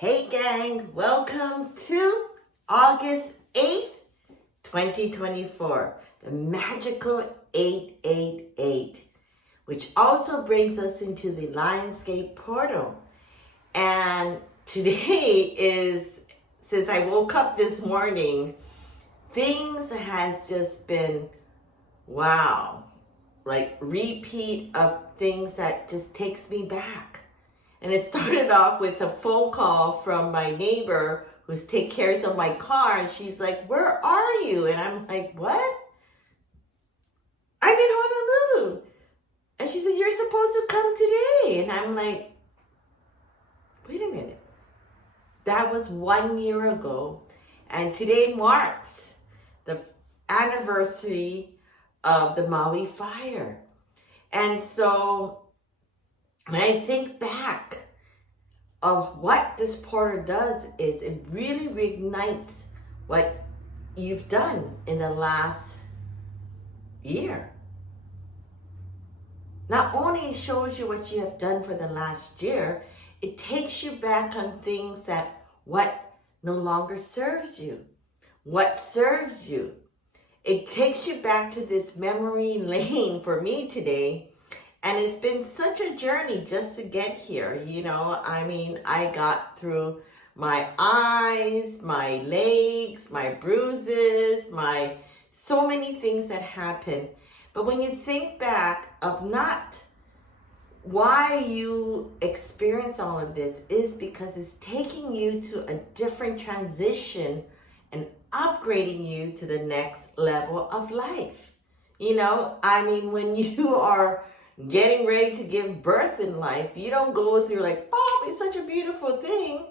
Hey gang, welcome to August 8th, 2024, the magical 888, which also brings us into the Lionsgate portal. And today is, since I woke up this morning, things has just been, wow, like repeat of things that just takes me back. And it started off with a phone call from my neighbor who's take care of my car. And she's like, "Where are you?" And I'm like, "What? I'm in Honolulu." And she said, "You're supposed to come today." And I'm like, wait a minute. That was 1 year ago. And today marks the anniversary of the Maui fire. And so when I think back of what this portal does is it really reignites what you've done in the last year. Not only shows you what you have done for the last year, it takes you back on things that what no longer serves you, what serves you. It takes you back to this memory lane for me today. And it's been such a journey just to get here, I got through my eyes, my legs, my bruises, so many things that happened. But when you think back of not why you experience all of this is because it's taking you to a different transition and upgrading you to the next level of life. When you are getting ready to give birth in life, you don't go through like, oh, it's such a beautiful thing.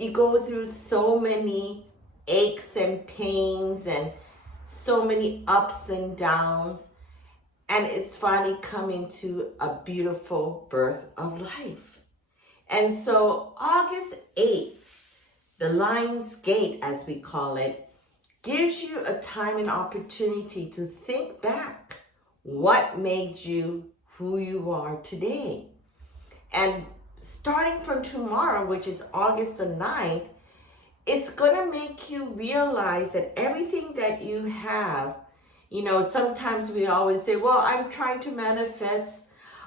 You go through so many aches and pains and so many ups and downs. And it's finally coming to a beautiful birth of life. And so August 8th, the Lion's Gate, as we call it, gives you a time and opportunity to think back what made you who you are today. And starting from tomorrow, which is August the 9th, it's going to make you realize that everything that you have, sometimes we always say, well, I'm trying to manifest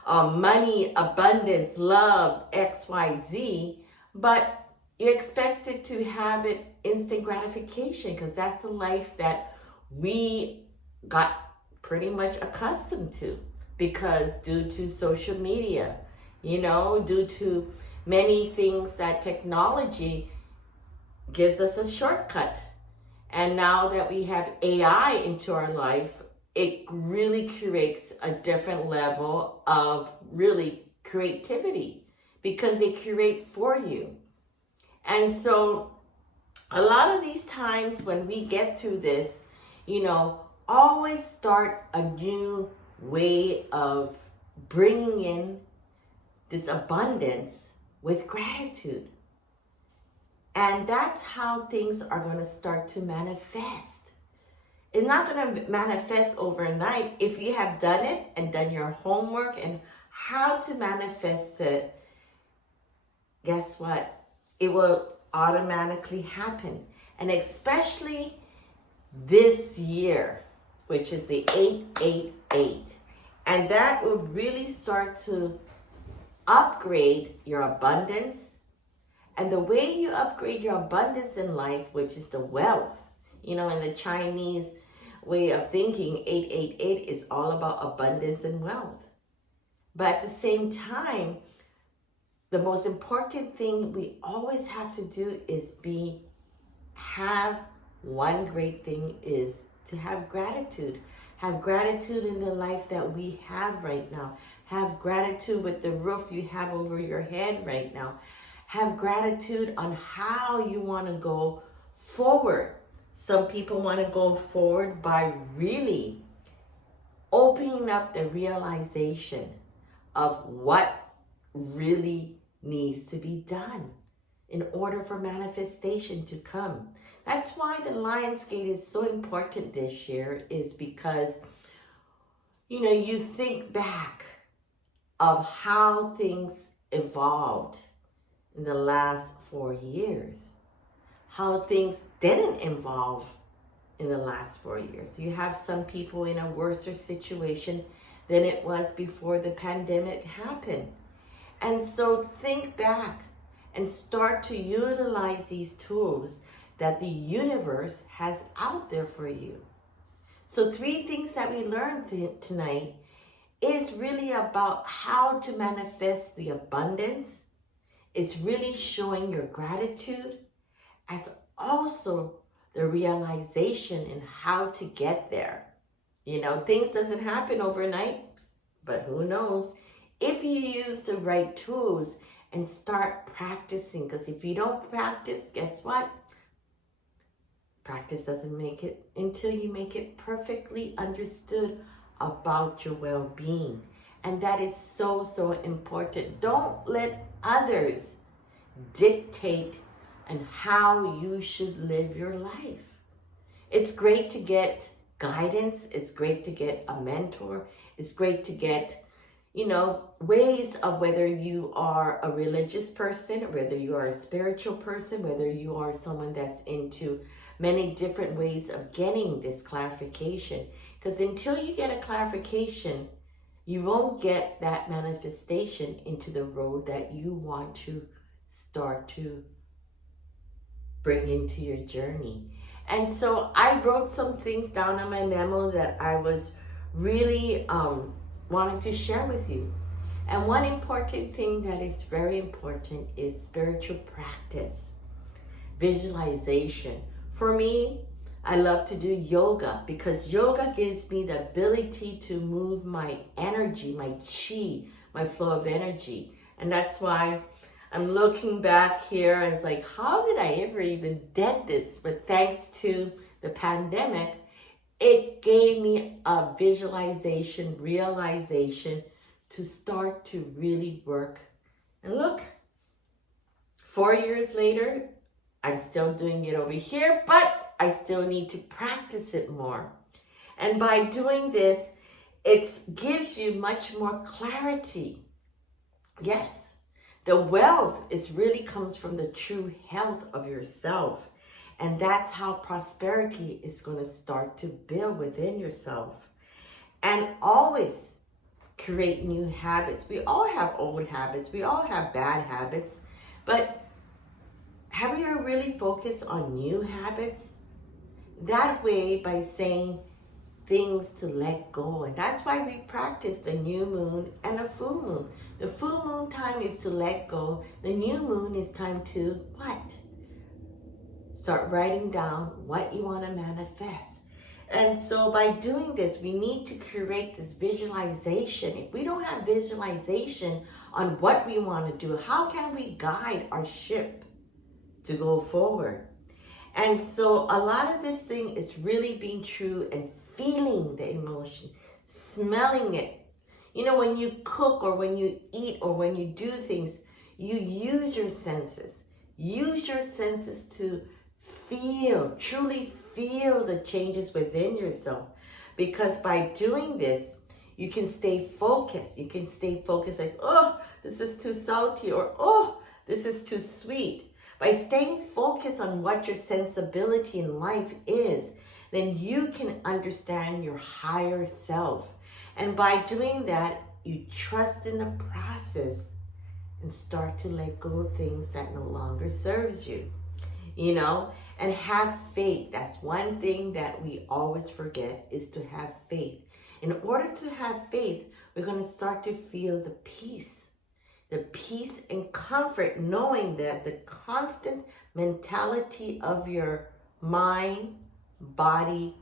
money, abundance, love, X, Y, Z, but you're expected to have it instant gratification because that's the life that we got pretty much accustomed to, because due to social media, due to many things that technology gives us a shortcut. And now that we have AI into our life, it really creates a different level of really creativity because they create for you. And so a lot of these times when we get through this, always start a new way of bringing in this abundance with gratitude. And that's how things are going to start to manifest. It's not going to manifest overnight. If you have done it and done your homework and how to manifest it, guess what? It will automatically happen. And especially this year, which is the 888. And that will really start to upgrade your abundance. And the way you upgrade your abundance in life, which is the wealth, in the Chinese way of thinking, 888 is all about abundance and wealth. But at the same time, the most important thing we always have to do is have one great thing is to have gratitude. Have gratitude in the life that we have right now. Have gratitude with the roof you have over your head right now. Have gratitude on how you want to go forward. Some people want to go forward by really opening up the realization of what really needs to be done in order for manifestation to come. That's why the Lion's Gate is so important this year, is because, you think back of how things evolved in the last 4 years, how things didn't evolve in the last 4 years. You have some people in a worse situation than it was before the pandemic happened. And so think back and start to utilize these tools that the universe has out there for you. So 3 things that we learned tonight is really about how to manifest the abundance. It's really showing your gratitude, as also the realization in how to get there. You know, things doesn't happen overnight, but who knows? If you use the right tools and start practicing, because if you don't practice, guess what? Practice doesn't make it until you make it perfectly understood about your well-being. And that is so, so important. Don't let others dictate on how you should live your life. It's great to get guidance. It's great to get a mentor. It's great to get, you know, ways of whether you are a religious person, whether you are a spiritual person, whether you are someone that's into many different ways of getting this clarification. Because until you get a clarification, you won't get that manifestation into the road that you want to start to bring into your journey. And so I wrote some things down on my memo that I was really wanting to share with you. And one important thing that is very important is spiritual practice, visualization. For me, I love to do yoga because yoga gives me the ability to move my energy, my chi, my flow of energy. And that's why I'm looking back here and it's like, how did I ever even did this? But thanks to the pandemic, it gave me a visualization, realization to start to really work. And look, 4 years later, I'm still doing it over here, but I still need to practice it more. And by doing this, it gives you much more clarity. Yes, the wealth really comes from the true health of yourself. And that's how prosperity is going to start to build within yourself. And always create new habits. We all have old habits. We all have bad habits. But have you really focused on new habits? That way, by saying things to let go. And that's why we practice the new moon and the full moon. The full moon time is to let go. The new moon is time to what? Start writing down what you want to manifest. And so by doing this, we need to create this visualization. If we don't have visualization on what we want to do, how can we guide our ship to go forward? And so a lot of this thing is really being true and feeling the emotion, smelling it. You know, when you cook or when you eat or when you do things, you use your senses. Use your senses to feel, truly feel the changes within yourself. Because by doing this, you can stay focused. You can stay focused like, oh, this is too salty, or oh, this is too sweet. By staying focused on what your sensibility in life is, then you can understand your higher self. And by doing that, you trust in the process and start to let go of things that no longer serves you, you know, and have faith. That's one thing that we always forget, is to have faith. In order to have faith, we're going to start to feel the peace and comfort, knowing that the constant mentality of your mind, body,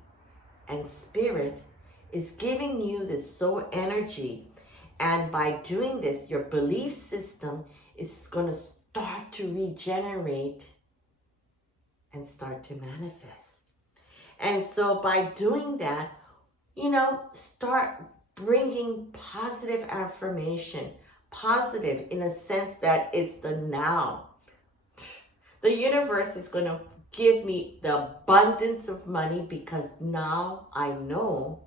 and spirit is giving you this soul energy. And by doing this, your belief system is going to start to regenerate and start to manifest. And so by doing that, you know, start bringing positive affirmation. Positive in a sense that it's the now. The universe is going to give me the abundance of money because now I know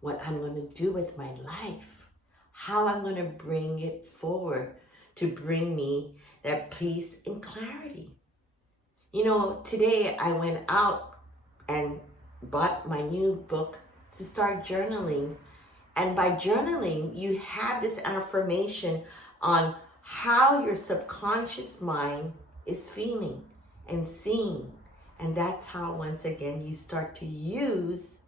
what I'm going to do with my life, how I'm going to bring it forward to bring me that peace and clarity. You know, today I went out and bought my new book to start journaling. And by journaling, you have this affirmation on how your subconscious mind is feeling and seeing. And that's how, once again, you start to use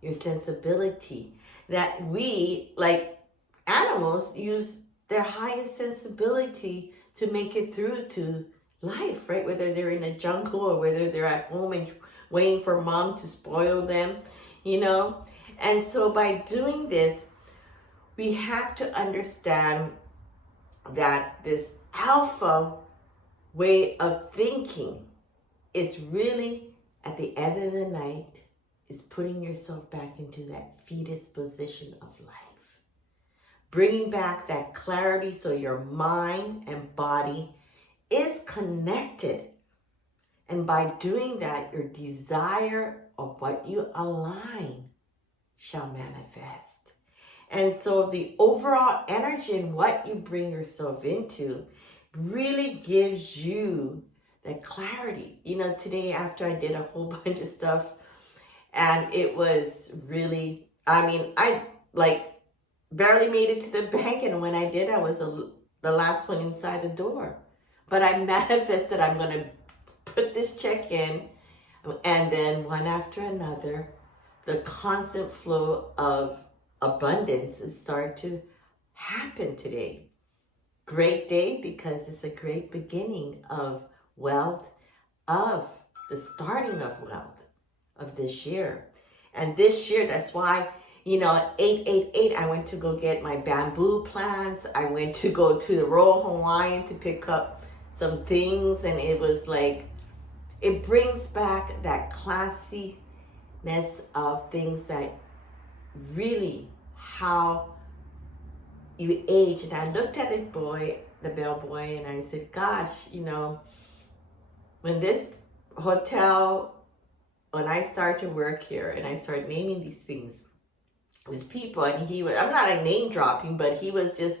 your sensibility. That we, like animals, use their highest sensibility to make it through to life, right? Whether they're in a jungle or whether they're at home and waiting for mom to spoil them, you know? And so by doing this, we have to understand that this alpha way of thinking is really, at the end of the night, is putting yourself back into that fetus position of life. Bringing back that clarity so your mind and body is connected. And by doing that, your desire of what you align shall manifest. And so the overall energy and what you bring yourself into really gives you that clarity. You know, today after I did a whole bunch of stuff, and it was really, I mean, I like barely made it to the bank, and when I did, I was the last one inside the door. But I manifested, I'm going to put this check in, and then one after another, the constant flow of abundance has started to happen today. Great day, because it's a great beginning of wealth, of the starting of wealth of this year. And this year, that's why, you know, at 888, I went to go get my bamboo plants. I went to go to the Royal Hawaiian to pick up some things, and it was like, it brings back that classiness of things that really how you age. And I looked at the bellboy, and I said, gosh, you know, when I started to work here and I started naming these things, these people, and I'm not like name dropping, but he was just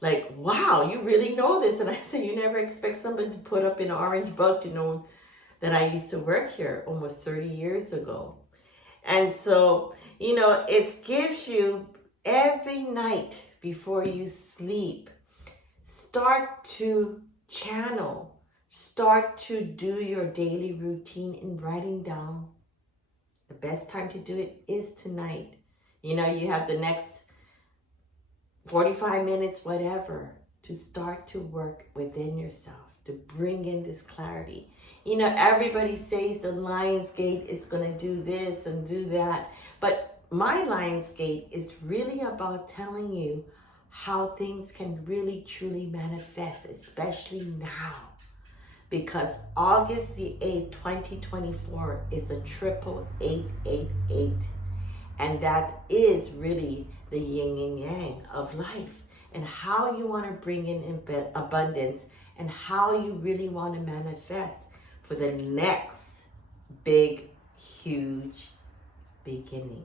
like, wow, you really know this. And I said, you never expect somebody to put up an orange bug to know that I used to work here almost 30 years ago. And so, you know, it gives you every night before you sleep, start to channel, start to do your daily routine in writing down. The best time to do it is tonight. You know, you have the next 45 minutes, whatever, to start to work within yourself, to bring in this clarity. You know, everybody says the Lion's Gate is going to do this and do that. But my Lion's Gate is really about telling you how things can really, truly manifest, especially now. Because August the 8th, 2024 is a 888. And that is really the yin and yang of life. And how you want to bring in abundance and how you really want to manifest for the next big, huge beginning.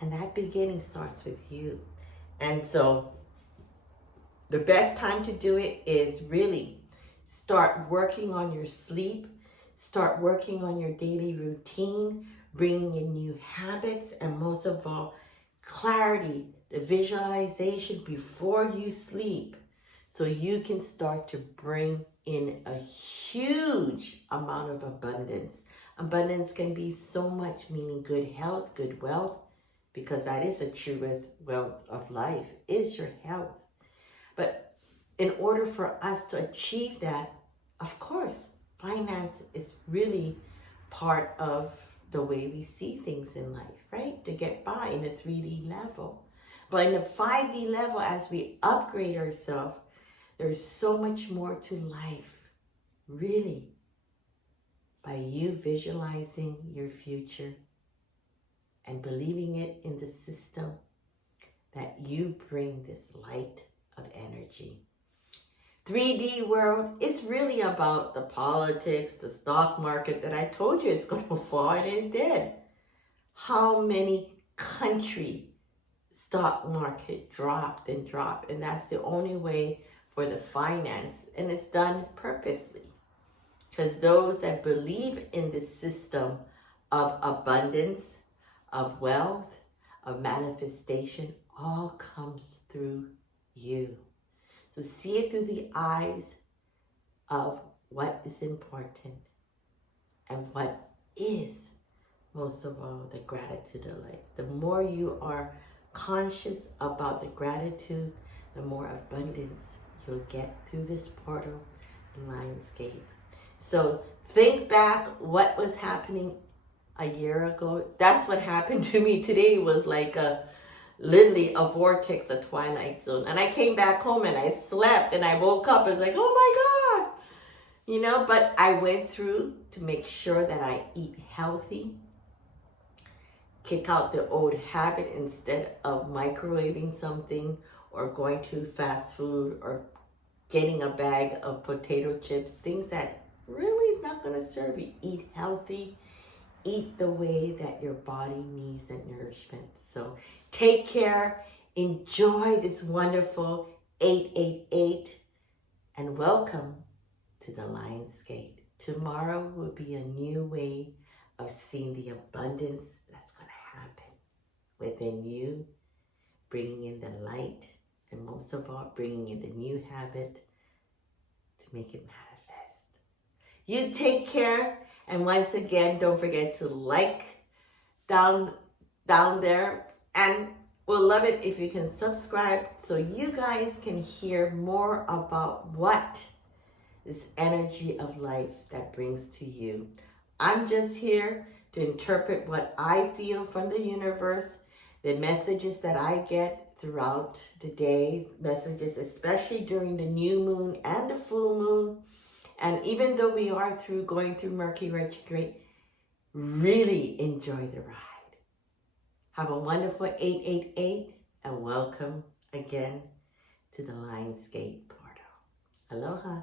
And that beginning starts with you. And so the best time to do it is really start working on your sleep, start working on your daily routine, bringing in new habits, and most of all, clarity, the visualization before you sleep, so you can start to bring in a huge amount of abundance. Abundance can be so much, meaning good health, good wealth, because that is a true wealth of life, is your health. But in order for us to achieve that, of course, finance is really part of the way we see things in life, right? To get by in the 3D level. But in the 5D level, as we upgrade ourselves, there's so much more to life, really, by you visualizing your future and believing it in the system that you bring this light of energy. 3D world is really about the politics, the stock market that I told you it's going to fall, and it did. How many country stock market dropped, and that's the only way for the finance, and it's done purposely. Because those that believe in the system of abundance, of wealth, of manifestation, all comes through you. So see it through the eyes of what is important and what is, most of all, the gratitude of life. The more you are conscious about the gratitude, the more abundance you'll get through this portal, the Lionsgate. So think back what was happening a year ago. That's what happened to me today. Was like literally a vortex, a twilight zone. And I came back home and I slept and I woke up. I was like, oh my God. You know, but I went through to make sure that I eat healthy, kick out the old habit instead of microwaving something or going to fast food or getting a bag of potato chips, things that really is not going to serve you. Eat healthy, eat the way that your body needs that nourishment. So take care, enjoy this wonderful 888, and welcome to the Lionsgate. Tomorrow will be a new way of seeing the abundance that's going to happen within you, bringing in the light, and most of all, bringing in the new habit to make it manifest. You take care, and once again, don't forget to like down there, and we'll love it if you can subscribe so you guys can hear more about what this energy of life that brings to you. I'm just here to interpret what I feel from the universe, the messages that I get throughout the day, messages especially during the new moon and the full moon. And even though we are going through Mercury retrograde, really enjoy the ride. Have a wonderful 888 and welcome again to the Lionsgate portal. Aloha.